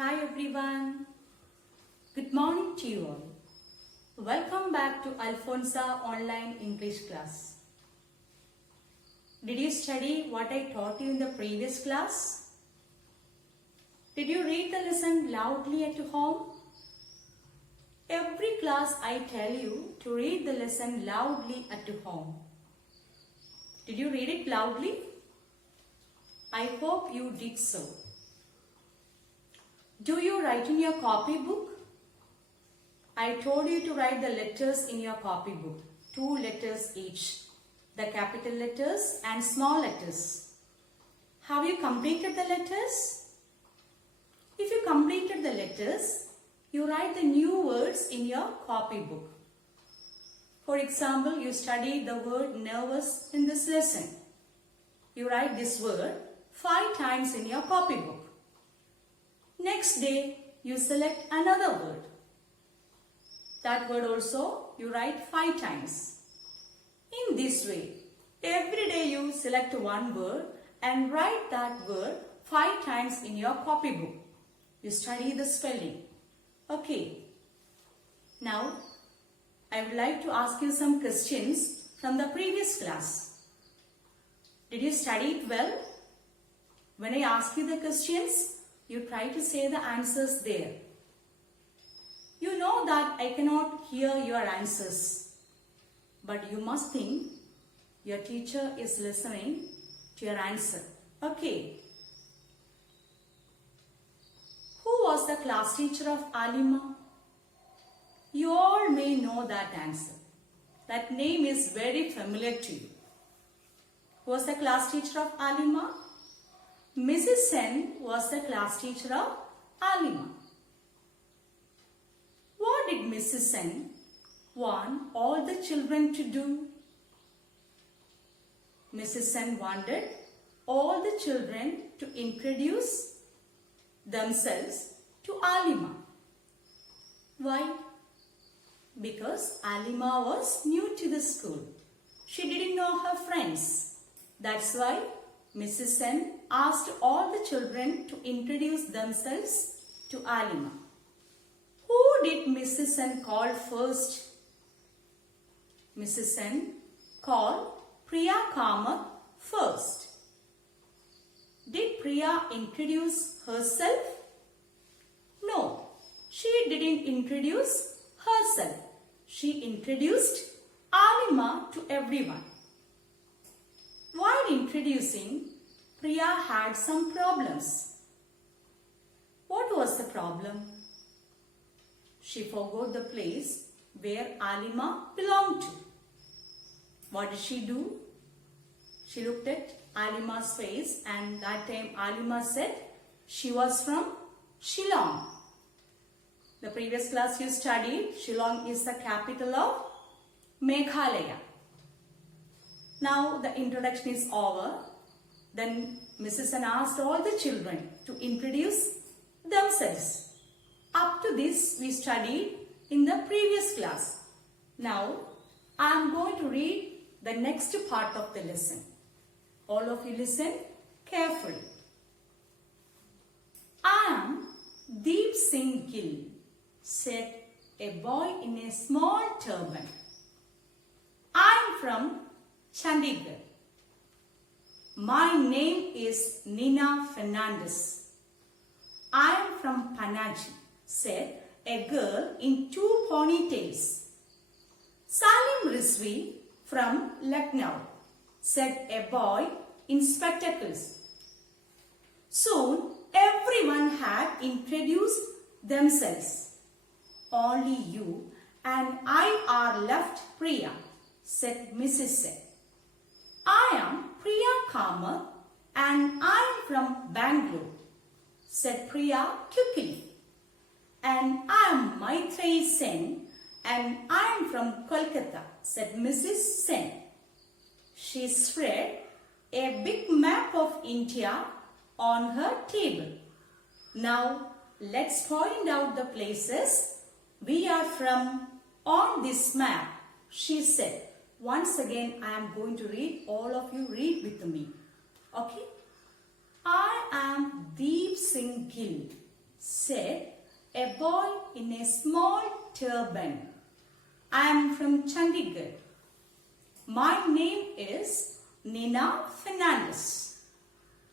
Hi everyone. Good morning to you all. Welcome back to Alfonsa online English class. Did you study what I taught you in the previous class? Did you read the lesson loudly at home? Every class I tell you to read the lesson loudly at home. Did you read it loudly? I hope you did so. Do you write in your copybook? I told you to write the letters in your copybook, 2 letters each, the capital letters and small letters. Have you completed the letters? If you completed the letters, you write the new words in your copybook. For example, you studied the word nervous in this lesson. You write this word 5 times in your copybook. Next day, you select another word. That word also you write 5 times. In this way, every day you select one word and write that word 5 times in your copybook. You study the spelling. Okay. Now, I would like to ask you some questions from the previous class. Did you study it well? When I ask you the questions, you try to say the answers there. You know that I cannot hear your answers, but you must think your teacher is listening to your answer. Okay. Who was the class teacher of Alima? You all may know that answer. That name is very familiar to you. Who was the class teacher of Alima? Mrs. Sen was the class teacher of Alima. What did Mrs. Sen want all the children to do? Mrs. Sen wanted all the children to introduce themselves to Alima. Why? Because Alima was new to the school. She didn't know her friends. That's why Mrs. Sen asked all the children to introduce themselves to Alima. Who did Mrs. Sen call first? Mrs. Sen called Priya Kamath first. Did Priya introduce herself? No, she didn't introduce herself. She introduced Alima to everyone. While introducing, Priya had some problems. What was the problem? She forgot the place where Alima belonged to. What did she do? She looked at Alima's face and that time Alima said she was from Shillong. The previous class you studied, Shillong is the capital of Meghalaya. Now the introduction is over. Then Mrs. Sen asked all the children to introduce themselves. Up to this we studied in the previous class. Now I am going to read the next part of the lesson. All of you listen carefully. I am Deep Singh Gill, said a boy in a small turban. I am from Chandigarh. My name is Nina Fernandez. I am from Panaji, said a girl in 2 ponytails. Salim Rizvi from Lucknow, said a boy in spectacles. Soon everyone had introduced themselves. Only you and I are left, Priya, said Mrs. Sen. I am Priya Kamath and I am from Bangalore, said Priya quickly. And I am Maitreyi Sen and I am from Kolkata, said Mrs. Sen. She spread a big map of India on her table. Now let's point out the places we are from on this map, she said. Once again, I am going to read. All of you read with me. Okay? I am Deep Singh Gill, said a boy in a small turban. I am from Chandigarh. My name is Nina Fernandez.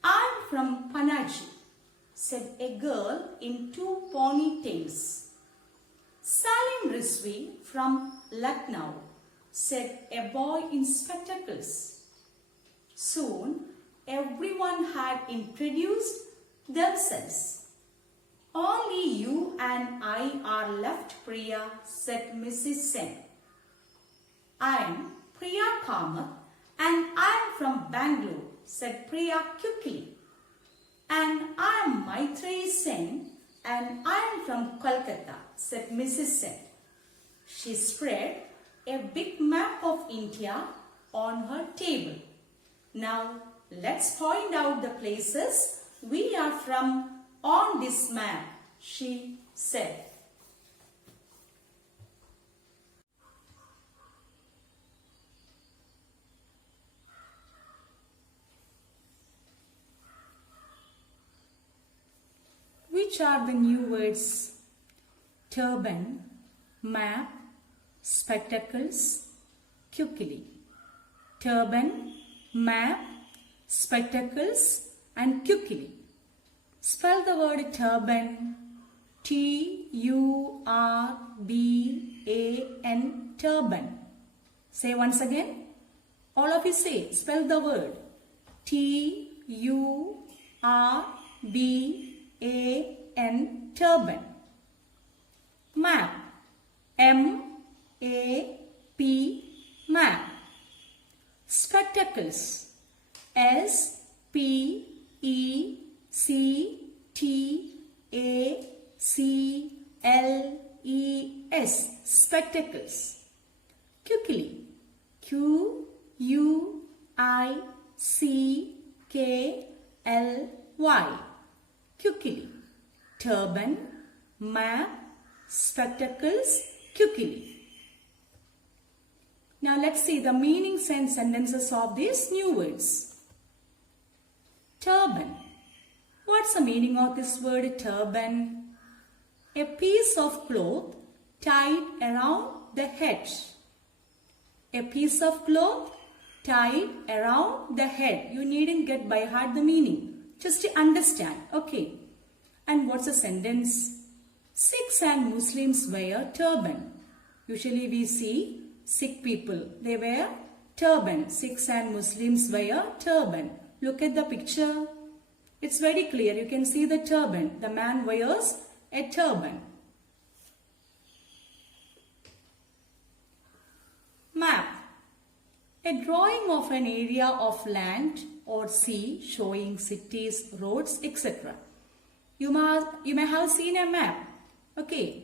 I am from Panaji, said a girl in 2 ponytails. Salim Rizvi from Lucknow, said a boy in spectacles. Soon, everyone had introduced themselves. Only you and I are left, Priya, said Mrs. Sen. I am Priya Kamath and I am from Bangalore, said Priya quickly. And I am Maitreyi Sen and I am from Kolkata, said Mrs. Sen. She spread a big map of India on her table. Now, let's point out the places we are from on this map, she said. Which are the new words? Turban, map, spectacles, kukili. Turban, map, spectacles and kukili. Spell the word turban. T-U-R-B-A-N, turban. Say once again. All of you say, spell the word. T-U-R-B-A-N, turban. Map. M-A-P, map. Spectacles. S-P-E-C-T-A-C-L-E-S, spectacles. Kukili. Q-U-I-C-K-L-Y, kukili. Turban, map, spectacles, kukili. Now let's see the meanings and sentences of these new words. Turban. What's the meaning of this word turban? A piece of cloth tied around the head. A piece of cloth tied around the head. You needn't get by heart the meaning. Just to understand. Okay. And what's the sentence? Sikhs and Muslims wear turban. Usually we see Sikh people. They wear turban. Sikhs and Muslims wear turban. Look at the picture. It's very clear. You can see the turban. The man wears a turban. Map. A drawing of an area of land or sea showing cities, roads, etc. You may have seen a map. Okay.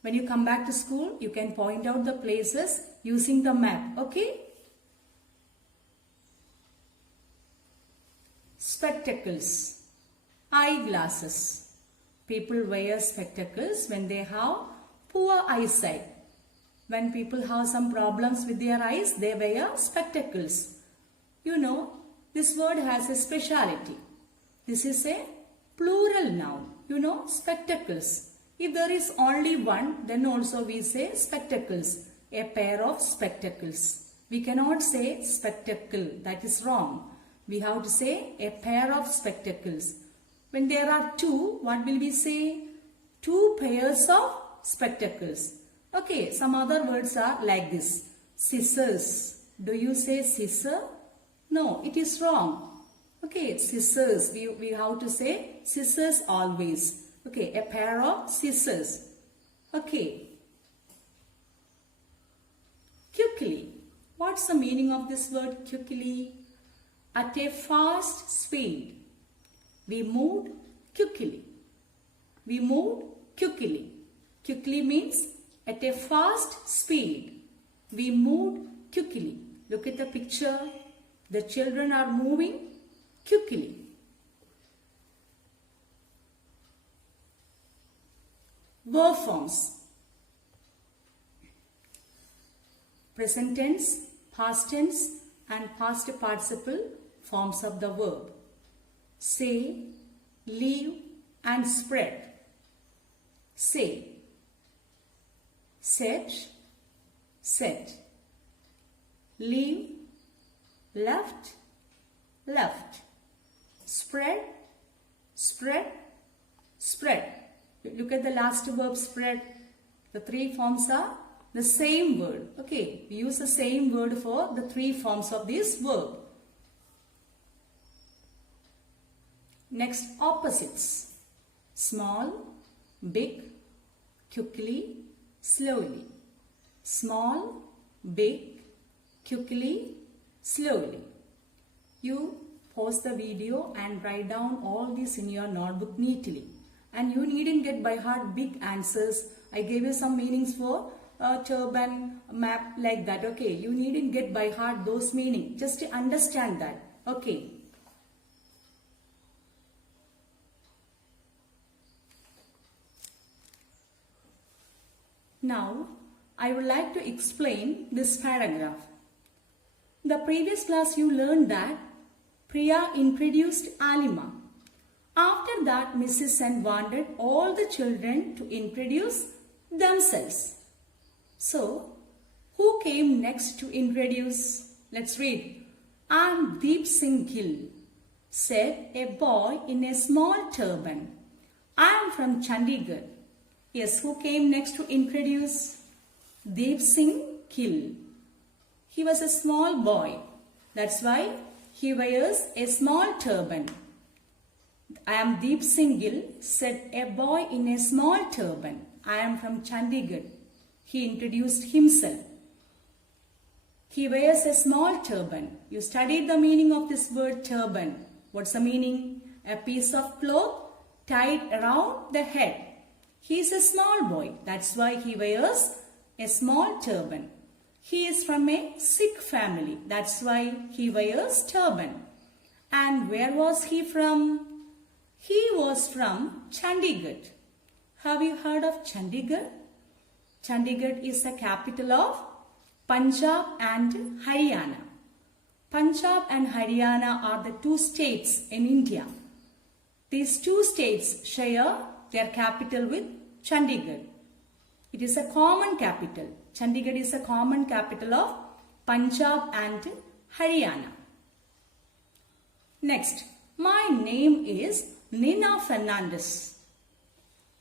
When you come back to school, you can point out the places using the map. Okay. Spectacles. Eyeglasses. People wear spectacles when they have poor eyesight. When people have some problems with their eyes, they wear spectacles. You know, this word has a speciality. This is a plural noun. You know, spectacles. If there is only one, then also we say spectacles. A pair of spectacles. We cannot say spectacle. That is wrong. We have to say a pair of spectacles. When there are two, what will we say? Two pairs of spectacles. Okay, some other words are like this. Scissors. Do you say scissor? No, it is wrong. Okay, scissors. We have to say scissors always. Okay, a pair of scissors. Okay. Quickly. What's the meaning of this word quickly? At a fast speed. We moved quickly. We moved quickly. Quickly means at a fast speed. We moved quickly. Look at the picture. The children are moving quickly. Verb forms. Present tense, past tense and past participle forms of the verb. Say, leave and spread. say. Set, set. Leave, left, left. Spread, spread, spread. Look at the last verb, spread. The three forms are the same word. Okay, we use the same word for the three forms of this verb. Next, opposites. Small, big, quickly, slowly. Small, big, quickly, slowly. You pause the video and write down all this in your notebook neatly. And you needn't get by heart big answers. I gave you some meanings for turban, map, like that. Okay, you needn't get by heart those meanings. Just to understand that. Okay. Now, I would like to explain this paragraph. The previous class you learned that Priya introduced Alima. After that, Mrs. Sen wanted all the children to introduce themselves. So, who came next to introduce? Let's read. I am Deep Singh Gill, said a boy in a small turban. I am from Chandigarh. Yes, who came next to introduce? Deep Singh Gill. He was a small boy. That's why he wears a small turban. I am Deep Singh Gill, said a boy in a small turban. I am from Chandigarh. He introduced himself. He wears a small turban. You studied the meaning of this word turban. What's the meaning? A piece of cloth tied around the head. He is a small boy. That's why he wears a small turban. He is from a Sikh family. That's why he wears turban. And where was he from? He was from Chandigarh. Have you heard of Chandigarh? Chandigarh is the capital of Punjab and Haryana. Punjab and Haryana are the two states in India. These two states share their capital with Chandigarh. It is a common capital. Chandigarh is a common capital of Punjab and Haryana. Next, my name is Nina Fernandez.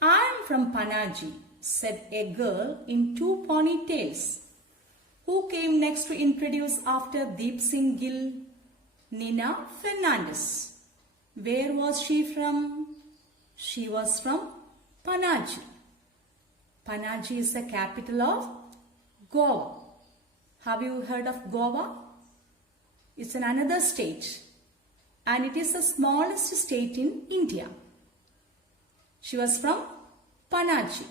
I am from Panaji, said a girl in two ponytails. Who came next to introduce after Deep Singh Gill? Nina Fernandez. Where was she from? She was from Panaji. Panaji is the capital of Goa. Have you heard of Goa? It's in another state. And it is the smallest state in India. She was from Panaji.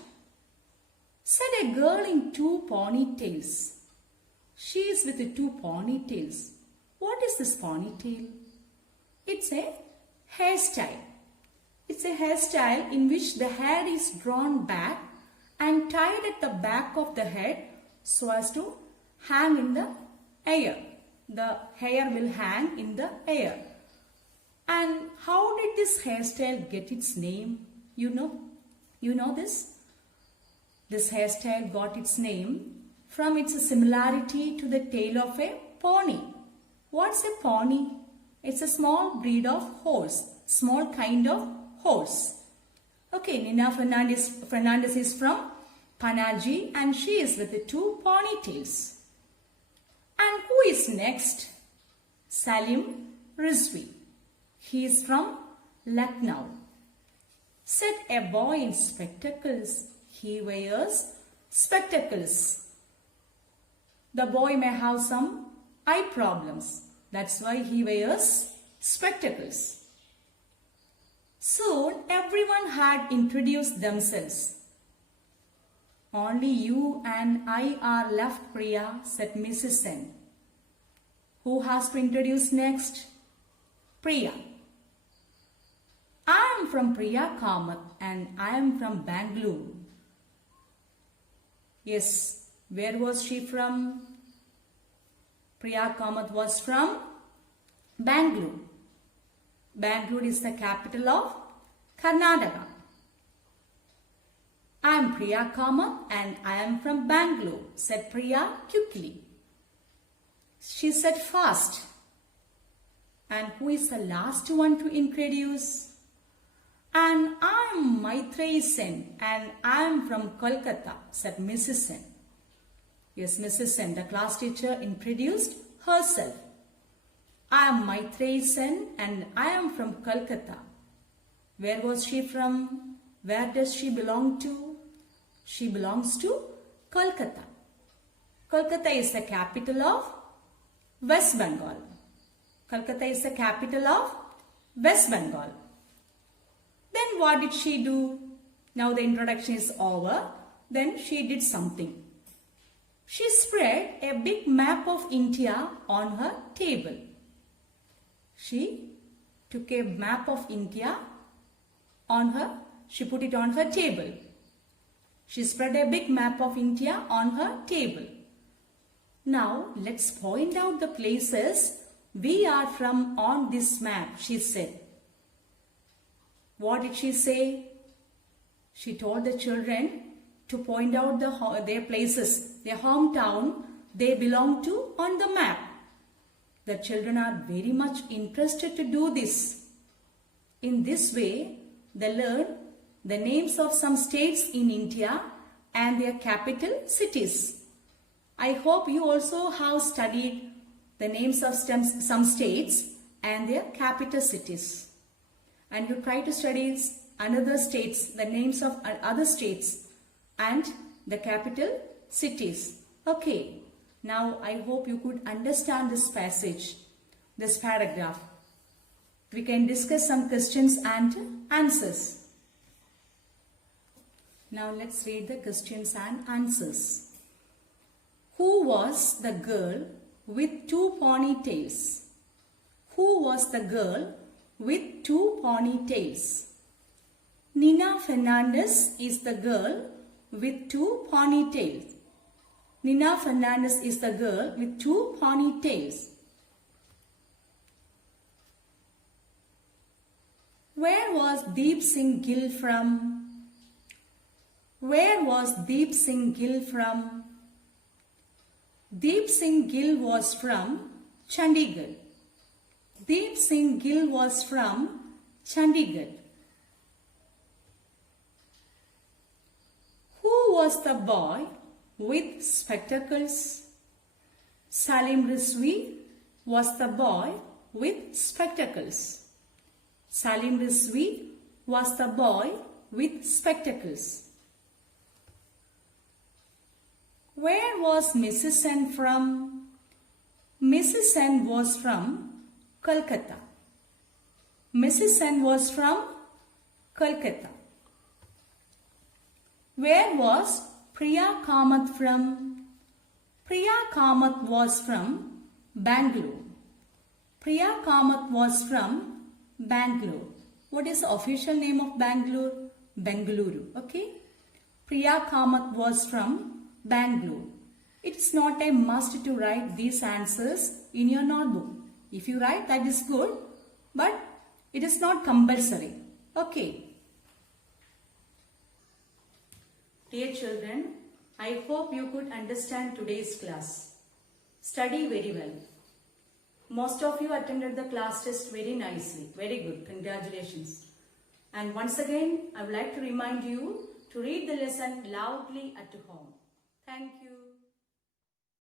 Said a girl in two ponytails. She is with the two ponytails. What is this ponytail? It's a hairstyle. It's a hairstyle in which the hair is drawn back and tied at the back of the head so as to hang in the air. The hair will hang in the air. And how did this hairstyle get its name? You know this? This hairstyle got its name from its similarity to the tail of a pony. What's a pony? It's a small breed of horse, small kind of horse. Okay, Nina Fernandez is from Panaji and she is with the two ponytails. And who is next? Salim Rizvi. He is from Lucknow. Said a boy in spectacles. He wears spectacles. The boy may have some eye problems. That's why he wears spectacles. Soon everyone had introduced themselves. Only you and I are left, Priya, said Mrs. Sen. Who has to introduce next? Priya. I am from Priya Kamath and I am from Bangalore. Yes, where was she from? Priya Kamath was from Bangalore. Bangalore is the capital of Karnataka. I am Priya Kamath and I am from Bangalore, said Priya quickly. She said fast. And who is the last one to introduce? And I am Maitreyi Sen and I am from Kolkata, said Mrs. Sen. Yes, Mrs. Sen, the class teacher, introduced herself. I am Maitreyi Sen and I am from Kolkata. Where was she from? Where does she belong to? She belongs to Kolkata. Kolkata is the capital of West Bengal. Kolkata is the capital of West Bengal. Then what did she do? Now the introduction is over. Then she did something. She spread a big map of India on her table. She took a map of India she put it on her table. She spread a big map of India on her table. Now let's point out the places we are from on this map, she said. What did she say? She told the children to point out their places, their hometown they belong to on the map. The children are very much interested to do this. In this way, they learn the names of some states in India and their capital cities. I hope you also have studied the names of some states and their capital cities. And you try to study another states, the names of other states and the capital cities. Okay, now I hope you could understand this passage, this paragraph. We can discuss some questions and answers. Now let's read the questions and answers. Who was the girl with two ponytails? Who was the girl with two ponytails? Nina Fernandez is the girl with two ponytails. Nina Fernandez is the girl with two ponytails. Where was Deep Singh Gill from? Where was Deep Singh Gill from? Deep Singh Gill was from Chandigarh. Deep Singh Gill was from Chandigarh. Who was the boy with spectacles? Salim Rizvi was the boy with spectacles. Salim Rizvi was the boy with spectacles. Where was Mrs. Sen from? Mrs. Sen was from Kolkata. Mrs. Sen was from Kolkata. Where was Priya Kamath from? Priya Kamath was from Bangalore. Priya Kamath was from Bangalore. What is the official name of Bangalore? Bengaluru. Okay. Priya Kamath was from Bangalore. It's not a must to write these answers in your notebook. If you write, that is good, but it is not compulsory. Okay. Dear children, I hope you could understand today's class. Study very well. Most of you attended the class test very nicely. Very good. Congratulations. And once again, I would like to remind you to read the lesson loudly at home. Thank you.